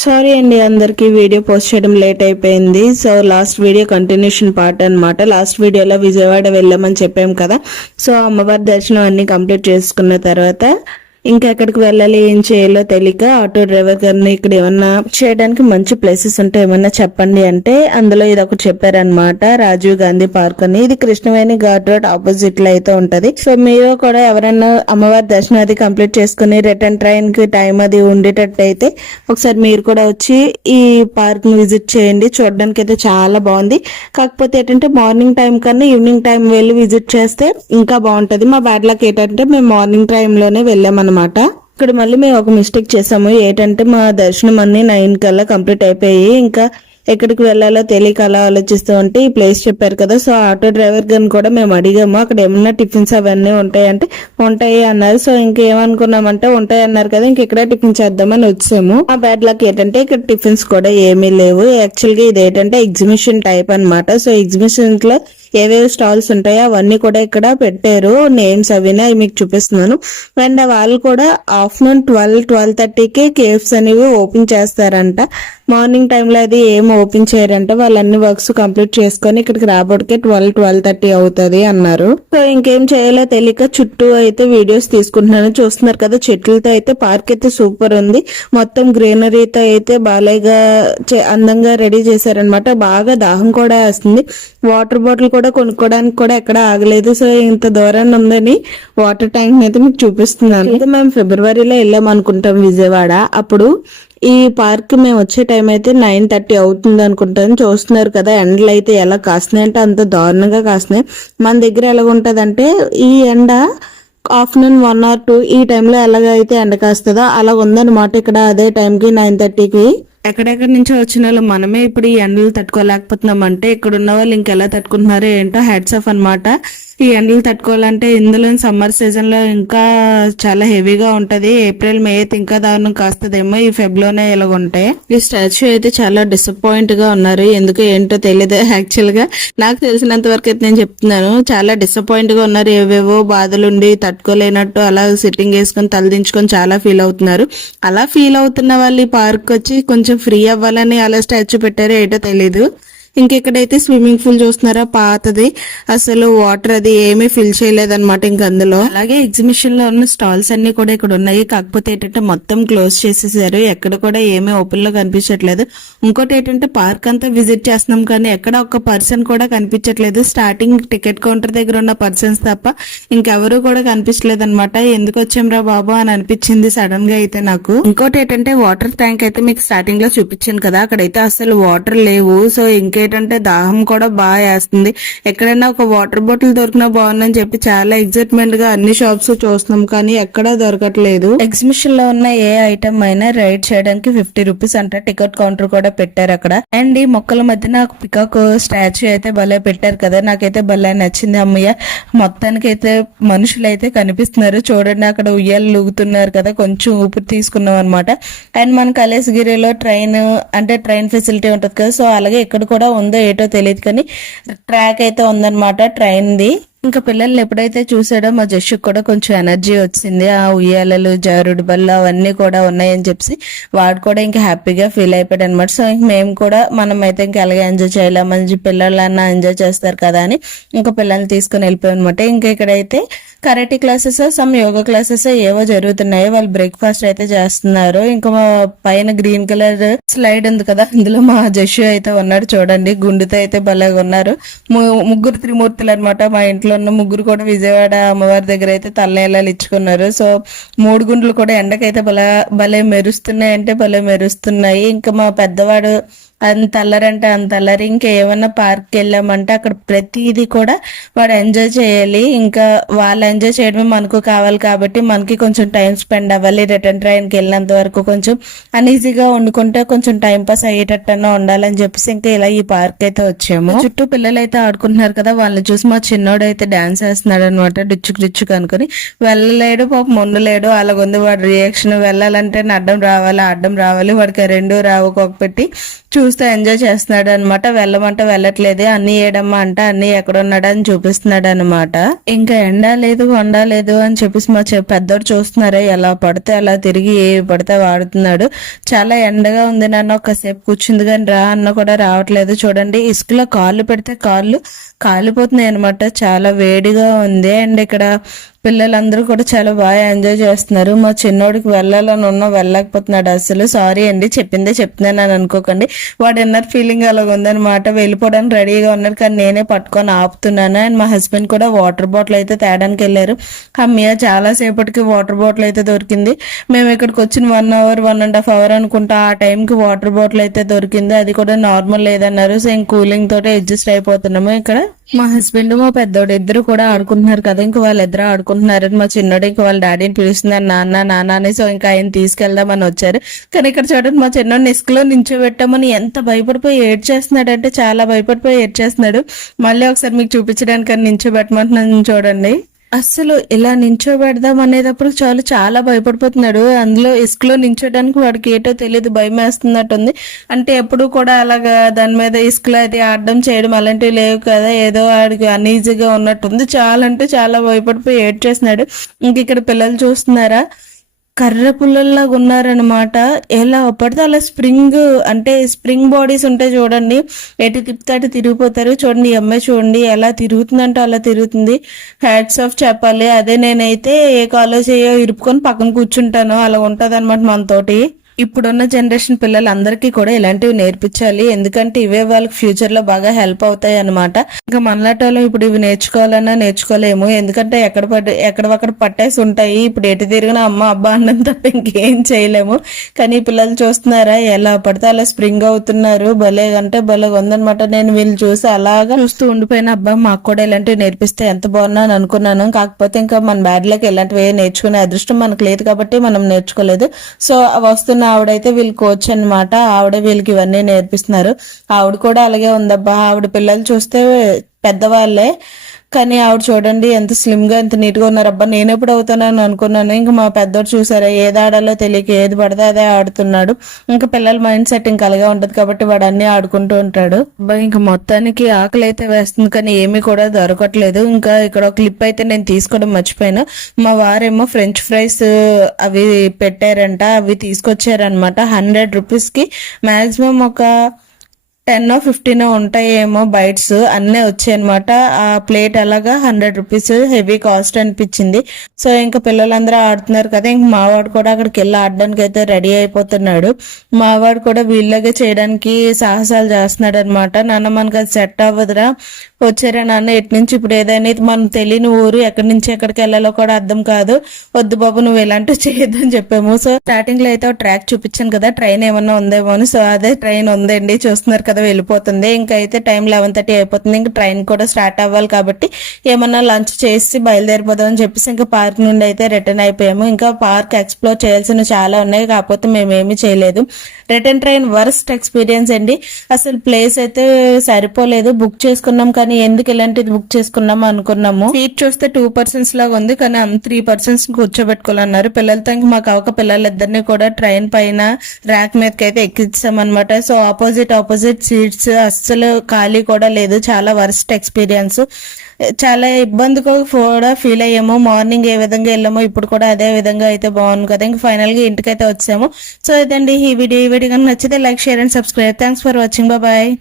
Sorry అండి, అందరికి video post చేయడం లేట్ అయిపోయింది. So last video continuation part అన్నమాట. లాస్ట్ వీడియోలో విజయవాడ వెళ్ళామని చెప్పాం కదా. సో అమ్మవారి దర్శనం అన్ని కంప్లీట్ చేసుకున్న తర్వాత ఇంకా ఎక్కడికి వెళ్ళాలి, ఏం చేయాలో తెలియక ఆటో డ్రైవర్ గారిని ఇక్కడ ఏమన్నా చేయడానికి మంచి ప్లేసెస్ ఉంటే ఏమన్నా చెప్పండి అంటే అందులో ఇది ఒకటి చెప్పారనమాట. రాజీవ్ గాంధీ పార్క్ అని. ఇది కృష్ణవేణి ఘాట్ రోడ్ ఆపోజిట్ లో అయితే ఉంటది. సో మీరు కూడా ఎవరైనా అమ్మవారి దర్శనం అది కంప్లీట్ చేసుకుని రిటర్న్ ట్రైన్ కి టైం అది ఉండేటట్టు అయితే ఒకసారి మీరు కూడా వచ్చి ఈ పార్క్ ని విజిట్ చేయండి. చూడడానికి అయితే చాలా బాగుంది. కాకపోతే ఏంటంటే మార్నింగ్ టైం కన్నా ఈవినింగ్ టైం వెళ్ళి విజిట్ చేస్తే ఇంకా బాగుంటది. మా బ్యాడ్ లక్ ఏంటంటే మేము మార్నింగ్ టైం లోనే వెళ్ళామన్నమాట. ఇక్కడ మళ్ళీ మేము ఒక మిస్టేక్ చేసాము. ఏంటంటే మా దర్శనం అన్ని 9 కల్లా కంప్లీట్ అయిపోయి ఇంకా ఎక్కడికి వెళ్ళాలో తెలియక అలా ఆలోచిస్తూ ఉంటే ఈ ప్లేస్ చెప్పారు కదా. సో ఆటో డ్రైవర్ గారిని కూడా మేము అడిగాము అక్కడ ఏమన్నా టిఫిన్స్ అవన్నీ ఉంటాయంటే ఉంటాయి అన్నారు. సో ఇంకేమనుకున్నామంటే ఉంటాయి అన్నారు కదా, ఇంక ఇక్కడ టిఫిన్ చేద్దామని వచ్చాము. ఆ బ్యాడ్ లక్ ఏంటంటే ఇక్కడ టిఫిన్స్ కూడా ఏమీ లేవు. యాక్చువల్ గా ఇది ఏంటంటే ఎగ్జిబిషన్ టైప్ అన్నమాట. సో ఎగ్జిబిషన్ లో ఏవేవి స్టాల్స్ ఉంటాయో అవన్నీ కూడా ఇక్కడ పెట్టారు. నేమ్స్ అవినా మీకు చూపిస్తున్నాను. అండ్ వాళ్ళు కూడా ఆఫ్టర్నూన్ 12-12:30కే కేఫ్స్ అనేవి ఓపెన్ చేస్తారంట. మార్నింగ్ టైంలో అది ఏం ఓపెన్ చేయరంట. వాళ్ళన్ని వర్క్స్ కంప్లీట్ చేసుకొని ఇక్కడికి రాబోటికే 12-12:30 అవుతుంది అన్నారు. సో ఇంకేం చేయాలో తెలియక చుట్టూ అయితే వీడియోస్ తీసుకుంటున్నాను. చూస్తున్నారు కదా, చెట్లతో అయితే పార్క్ అయితే సూపర్ ఉంది. మొత్తం గ్రీనరీతో అయితే బాలేగా అందంగా రెడీ చేశారనమాట. బాగా దాహం కూడా వస్తుంది. వాటర్ బాటిల్ కూడా కొనుక్కోవడానికి కూడా ఎక్కడ ఆగలేదు. సో ఇంత దూరాన్ని ఉందని వాటర్ ట్యాంక్ అయితే మీకు చూపిస్తున్నాను. అయితే మేము ఫిబ్రవరిలో వెళ్ళాం అనుకుంటాం విజయవాడ. అప్పుడు ఈ పార్క్ మేము వచ్చే టైం అయితే 9:30 అవుతుంది అనుకుంటాను. చూస్తున్నారు కదా ఎండలు అయితే ఎలా కాస్తున్నాయి అంటే అంత దారుణంగా కాస్తున్నాయి. మన దగ్గర ఎలా ఉంటదంటే ఈ ఎండ ఆఫ్టర్నూన్ 1 or 2 ఈ టైంలో ఎలాగైతే ఎండ కాస్తుందో అలా ఉందన్నమాట. ఇక్కడ అదే టైంకి 9:30కి ఎక్కడెక్కడి నుంచో వచ్చిన వాళ్ళు మనమే ఇప్పుడు ఈ ఎండలు తట్టుకోలేకపోతున్నాం అంటే ఇక్కడ ఉన్న వాళ్ళు ఇంకెలా తట్టుకుంటున్నారో ఏంటో. హెడ్స్ ఆఫ్ అన్నమాట. ఈ ఎండలు తట్టుకోవాలంటే ఇందులో సమ్మర్ సీజన్ లో ఇంకా చాలా హెవీగా ఉంటది. ఏప్రిల్ మే అయితే ఇంకా దారుణం కాస్తదేమో. ఈ ఫెబ్లోనే ఇలాగుంటాయి. ఈ స్టాచ్యూ అయితే చాలా డిసప్పాయింట్ గా ఉన్నారు. ఎందుకు ఏంటో తెలియదు. యాక్చువల్ గా నాకు తెలిసినంత వరకు అయితే నేను చెప్తున్నాను, చాలా డిసప్పాయింట్ గా ఉన్నారు. ఏవేవో బాధలుండి తట్టుకోలేనట్టు అలా సిట్టింగ్ వేసుకొని తలదించుకొని చాలా ఫీల్ అవుతున్నారు. అలా ఫీల్ అవుతున్న వాళ్ళు ఈ పార్క్ వచ్చి కొంచెం ఫ్రీ అవ్వాలని అలా స్టాచ్యూ పెట్టారో ఏంటో తెలీదు. ఇంకెక్కడైతే స్విమ్మింగ్ పూల్ చూస్తున్నారా, పాతది. అసలు వాటర్ అది ఏమీ ఫిల్ చేయలేదన్నమాట ఇంక అందులో. అలాగే ఎగ్జిబిషన్ లో ఉన్న స్టాల్స్ అన్ని కూడా ఇక్కడ ఉన్నాయి. కాకపోతే ఏంటంటే మొత్తం క్లోజ్ చేసేసారు. ఎక్కడ కూడా ఏమీ ఓపెన్ లో కనిపించట్లేదు. ఇంకోటి ఏంటంటే పార్క్ అంతా విజిట్ చేస్తున్నాం కానీ ఎక్కడ ఒక్క పర్సన్ కూడా కనిపించట్లేదు. స్టార్టింగ్ టికెట్ కౌంటర్ దగ్గర ఉన్న పర్సన్స్ తప్ప ఇంకెవరు కూడా కనిపించలేదు అనమాట. ఎందుకు వచ్చాం రా బాబు అని అనిపించింది సడన్ గా అయితే నాకు. ఇంకోటి ఏంటంటే వాటర్ ట్యాంక్ అయితే మీకు స్టార్టింగ్ లో చూపించాను కదా, అక్కడైతే అసలు వాటర్ లేవు. సో ఏంటంటే దాహం కూడా బాగా వేస్తుంది. ఎక్కడైనా ఒక వాటర్ బాటిల్ దొరికినా బాగుందని చెప్పి చాలా ఎక్సైట్మెంట్ గా అన్ని షాప్స్ చూస్తున్నాం కానీ ఎక్కడా దొరకట్లేదు. ఎగ్జిబిషన్ లో ఉన్న ఏ ఐటమ్ అయినా రైడ్ చేయడానికి 50 రూపీస్ అంట. టికెట్ కౌంటర్ కూడా పెట్టారు అక్కడ. అండ్ ఈ మొక్కల మధ్య నాకు పికాక్ స్టాచ్యూ అయితే భలే పెట్టారు కదా, నాకైతే భలే నచ్చింది. అమ్మయ్య, మొత్తానికి అయితే మనుషులు అయితే కనిపిస్తున్నారు. చూడండి అక్కడ ఉయ్యాలు లూగుతున్నారు కదా, కొంచెం ఊపిరి తీసుకున్నాం అనమాట. అండ్ మన కలేశగిరిలో ట్రైన్ ఫెసిలిటీ ఉంటది కదా, సో అలాగే ఇక్కడ కూడా ఉందో ఏటో తెలియదు కానీ ట్రాక్ అయితే ఉందన్నమాట ట్రైన్ ది. ఇంకా పిల్లల్ని ఎప్పుడైతే చూసాడో మా జస్సుకు కూడా కొంచెం ఎనర్జీ వచ్చింది. ఆ ఉయ్యాలలు, జారుడు బళ్ళు అవన్నీ కూడా ఉన్నాయని చెప్పి వాడు కూడా ఇంకా హ్యాపీగా ఫీల్ అయిపోయాడు అనమాట. సో ఇంక మేము కూడా మనం అయితే ఇంకా ఎలాగే ఎంజాయ్ చేయలేమని పిల్లలన్నా ఎంజాయ్ చేస్తారు కదా అని ఇంకా పిల్లల్ని తీసుకుని వెళ్ళిపోయాం అనమాట. ఇంకా ఇక్కడైతే karate classes, some yoga classes ఏవో జరుగుతున్నాయి. వాళ్ళు బ్రేక్ఫాస్ట్ అయితే చేస్తున్నారు. ఇంకా మా పైన గ్రీన్ కలర్ స్లైడ్ ఉంది కదా, అందులో మా జస్సు అయితే ఉన్నాడు. చూడండి గుండుతో అయితే భలేగా ఉన్నారు. ముగ్గురు త్రిమూర్తులు అనమాట. మా ఇంట్లో ఉన్న ముగ్గురు కూడా విజయవాడ అమ్మవారి దగ్గర అయితే తలనీలాలు ఇచ్చుకున్నారు. సో 3 గుండ్లు కూడా ఎండకైతే భలే మెరుస్తున్నాయి అంటే భలే మెరుస్తున్నాయి. ఇంకా మా పెద్దవాడు అంత అల్లరంటే అంత అల్లరి. ఇంకా ఏమన్నా పార్క్కి వెళ్ళామంటే అక్కడ ప్రతిదీ కూడా వాడు ఎంజాయ్ చేయాలి. ఇంకా వాళ్ళు ఎంజాయ్ చేయడమే మనకు కావాలి కాబట్టి మనకి కొంచెం టైం స్పెండ్ అవ్వాలి. రిటర్న్ ట్రైన్కి వెళ్ళినంత వరకు కొంచెం అనీజీగా వండుకుంటే కొంచెం టైం పాస్ అయ్యేటట్టన్నా ఉండాలని చెప్పేసి ఇంకా ఇలా ఈ పార్క్ అయితే వచ్చాము. చుట్టూ పిల్లలు అయితే ఆడుకుంటున్నారు కదా, వాళ్ళని చూసి మా చిన్నోడు అయితే డాన్స్ వేస్తున్నాడు అనమాట. డుచ్చుకు అనుకుని వెళ్ళలేడు, పాపం ఉండలేడు. అలాగుంది వాడి రియాక్షన్. వెళ్ళాలంటే అడ్డం రావాలి వాడికి 2 రావు. పెట్టి చూసి చూస్తూ ఎంజాయ్ చేస్తున్నాడు అనమాట. వెళ్ళమంటే వెళ్ళట్లేదు, అన్ని ఏడమ్మా అంటే అన్ని ఎక్కడున్నాడు అని చూపిస్తున్నాడు అనమాట. ఇంకా ఎండ లేదు వండ లేదు అని చెప్పేసి మా పెద్దోడు చూస్తున్నారా ఎలా పడితే అలా తిరిగి ఏ పడితే వాడుతున్నాడు. చాలా ఎండగా ఉంది నాన్న, ఒకసేపు కూర్చుంది కానీ రా అన్న కూడా రావట్లేదు. చూడండి ఇసుకలో కాళ్ళు పెడితే కాళ్ళు కాలిపోతున్నాయి అనమాట, చాలా వేడిగా ఉంది. అండ్ ఇక్కడ పిల్లలందరూ కూడా చాలా బాగా ఎంజాయ్ చేస్తున్నారు. మా చిన్నోడికి వెళ్ళాలని ఉన్నా వెళ్ళలేకపోతున్నాడు అసలు. సారీ అండి, చెప్పిందే చెప్తున్నాను అని అనుకోకండి. వాడు ఇన్నర్ ఫీలింగ్ అలాగ ఉందనమాట. వెళ్ళిపోవడానికి రెడీగా ఉన్నారు కానీ నేనే పట్టుకొని ఆపుతున్నాను. అండ్ మా హస్బెండ్ కూడా వాటర్ బాటిల్ అయితే తేడానికి వెళ్ళారు. అమ్మయ్య చాలా సేపటికి వాటర్ బాటిల్ అయితే దొరికింది. మేము ఇక్కడికి వచ్చిన 1 అవర్ 1.5 అవర్ అనుకుంటా ఆ టైంకి వాటర్ బాటిల్ అయితే దొరికింది. అది కూడా నార్మల్ లేదన్నారు. సో ఇంక కూలింగ్ తోటి అడ్జస్ట్ అయిపోతున్నాము. ఇక్కడ మా హస్బెండ్ మా పెద్దోడు ఇద్దరు కూడా ఆడుకుంటున్నారు కదా, ఇంకా వాళ్ళిద్దరు ఆడుకుంటున్నారు. మా చిన్నోడు ఇంకా వాళ్ళ డాడీని పిలుస్తున్నారు నాన్న నాన్న అని. సో ఇంకా ఆయన తీసుకెళ్దామని వచ్చారు. కానీ ఇక్కడ చూడండి మా చిన్నోడిని ఇసుకలో నించోబెట్టామని ఎంత భయపడిపోయి ఏడ్ చేస్తున్నాడు అంటే చాలా భయపడిపోయి ఏడ్ చేస్తున్నాడు. మళ్ళీ ఒకసారి మీకు చూపించడానికి నించోబెట్టమంటున్నాను చూడండి. అస్సలు ఇలా నించోబెడదాం అనేటప్పుడు చాలా భయపడిపోతున్నాడు. అందులో ఇసుకలో నించోడానికి వాడికి ఏటో తెలియదు, భయం వేస్తున్నట్టుంది. అంటే ఎప్పుడు కూడా అలాగా దాని మీద ఇసుకలో అది ఆడడం చేయడం అలాంటివి లేవు కదా, ఏదో వాడికి అన్ఈజీగా ఉన్నట్టుంది. చాలా అంటే చాలా భయపడిపోయి ఏడ్ చేస్తున్నాడు. ఇంక ఇక్కడ పిల్లలు చూస్తున్నారా కర్ర పుల్లల్లాగా ఉన్నారనమాట. ఎలా పడితే అలా స్ప్రింగ్ బాడీస్ ఉంటాయి చూడండి, ఎటు తిప్పితే అటు తిరిగిపోతారు. చూడండి ఈ అమ్మాయి చూడండి ఎలా తిరుగుతుందంటే అలా తిరుగుతుంది. హ్యాట్స్ ఆఫ్ చెప్పాలి. అదే నేనైతే ఏ కాలేజ్ చేయో ఇరుపుకొని పక్కన కూర్చుంటాను, అలా ఉంటది అనమాట మనతోటి. ఇప్పుడున్న జనరేషన్ పిల్లలందరికీ కూడా ఇలాంటివి నేర్పించాలి, ఎందుకంటే ఇవే వాళ్ళకి ఫ్యూచర్ లో బాగా హెల్ప్ అవుతాయి అనమాట. ఇంకా మనలాటలో ఇప్పుడు ఇవి నేర్చుకోవాలన్నా నేర్చుకోలేము, ఎందుకంటే ఎక్కడొక్కడ పట్టేసి ఉంటాయి. ఇప్పుడు ఎటు తిరిగినా అమ్మ అబ్బా అన్నం తప్ప ఇంకేం చేయలేము. కానీ పిల్లలు చూస్తున్నారా ఎలా పడితే అలా స్ప్రింగ్ అవుతున్నారు. భలే అంటే భలే ఉందనమాట. నేను వీళ్ళు చూసి అలాగా చూస్తూ ఉండిపోయిన అబ్బా మాకు కూడా ఇలాంటివి నేర్పిస్తే ఎంత బాగున్నా అని అనుకున్నాను. కాకపోతే ఇంకా మన బ్యాడ్లకి ఇలాంటివి నేర్చుకునే అదృష్టం మనకు లేదు కాబట్టి మనం నేర్చుకోలేదు. సో వస్తున్న ఆవిడైతే వీళ్ళు కోచ్ అనమాట. ఆవిడ వీళ్ళకి ఇవన్నీ నేర్పిస్తున్నారు. ఆవిడ కూడా అలాగే ఉందబ్బా. ఆవిడ పిల్లలు చూస్తే పెద్దవాళ్ళే కానీ ఆవిడ చూడండి ఎంత స్లిమ్ గా ఎంత నీట్ గా ఉన్నారబ్బా, నేను ఎప్పుడు అవుతానని అనుకున్నాను. ఇంకా మా పెద్దోడు చూసారా ఏది ఆడాలో తెలియక ఏది పడితే అదే ఆడుతున్నాడు. ఇంకా పిల్లల మైండ్ సెట్ ఇంకా అలాగే ఉంటది కాబట్టి వాడు అన్ని ఆడుకుంటూ ఉంటాడు. ఇంకా మొత్తానికి ఆకలి అయితే వేస్తుంది కానీ ఏమీ కూడా దొరకట్లేదు. ఇంకా ఇక్కడ ఒక క్లిప్ అయితే నేను తీసుకోవడం మర్చిపోయాను. మా వారేమో ఫ్రెంచ్ ఫ్రైస్ అవి పెట్టారంట, అవి తీసుకొచ్చారనమాట. 100 రూపీస్ కి మాక్సిమం ఒక 10 or 15 ఉంటాయేమో బైట్స్ అన్నీ వచ్చాయి అనమాట. ఆ ప్లేట్ అలాగా 100 రూపీస్ హెవీ కాస్ట్ అనిపించింది. సో ఇంకా పిల్లలందరూ ఆడుతున్నారు కదా, ఇంక మావాడు కూడా అక్కడికి వెళ్ళి ఆడడానికి అయితే రెడీ అయిపోతున్నాడు. మావాడు కూడా వీళ్ళగా చేయడానికి సాహసాలు చేస్తున్నాడు అనమాట. నాన్న మనకు అది సెట్ అవ్వదురా, వచ్చారా నాన్న ఎటు నుంచి ఇప్పుడు ఏదైనా మనం తెలియని ఊరు ఎక్కడి నుంచి ఎక్కడికి వెళ్ళాలో కూడా అర్థం కాదు, వద్దు బాబు నువ్వు ఇలాంటివి చేయొద్దని చెప్పాము. సో స్టార్టింగ్ లో అయితే ట్రాక్ చూపించాను కదా, ట్రైన్ ఏమన్నా ఉందేమో అని. సో అదే ట్రైన్ ఉందండి, చూస్తున్నారు కదా వెళ్ళిపోతుంది. ఇంకా అయితే టైం 11:30 అయిపోతుంది. ఇంకా ట్రైన్ కూడా స్టార్ట్ అవ్వాలి కాబట్టి ఏమన్నా లంచ్ చేసి బయలుదేరిపోదాం అని చెప్పేసి ఇంకా పార్క్ నుండి అయితే రిటర్న్ అయిపోయాము. ఇంకా పార్క్ ఎక్స్ప్లోర్ చేయాల్సిన చాలా ఉన్నాయి, కాకపోతే మేమేమీ చేయలేదు. రిటర్న్ ట్రైన్ వర్స్ట్ ఎక్స్పీరియన్స్ అండి. అసలు ప్లేస్ అయితే సరిపోలేదు. బుక్ చేసుకున్నాం కానీ ఎందుకు ఇలాంటిది బుక్ చేసుకున్నాం అనుకున్నాము. సీట్ చూస్తే 2 persons లాగా ఉంది కానీ 3 persons కూర్చోబెట్టుకోవాలన్నారు. పిల్లలతో ఇంక మాకు అవక పిల్లలిద్దరిని కూడా ట్రైన్ పైన ర్యాక్ మీదకి అయితే ఎక్కించామన్నమాట. సో ఆపోజిట్ సీట్స్ అస్సలు ఖాళీ కూడా లేదు. చాలా వర్స్ట్ ఎక్స్పీరియన్స్. చాలా ఇబ్బందిగా కూడా ఫీల్ అయ్యాము. మార్నింగ్ ఏ విధంగా వెళ్ళామో ఇప్పుడు కూడా అదే విధంగా అయితే బాగుంది కదా. ఇంక ఫైనల్ గా ఇంటికైతే వచ్చాము. సో ఇదండి ఈ వీడియో కనుక నచ్చితే like, share and subscribe. Thanks for watching. Bye.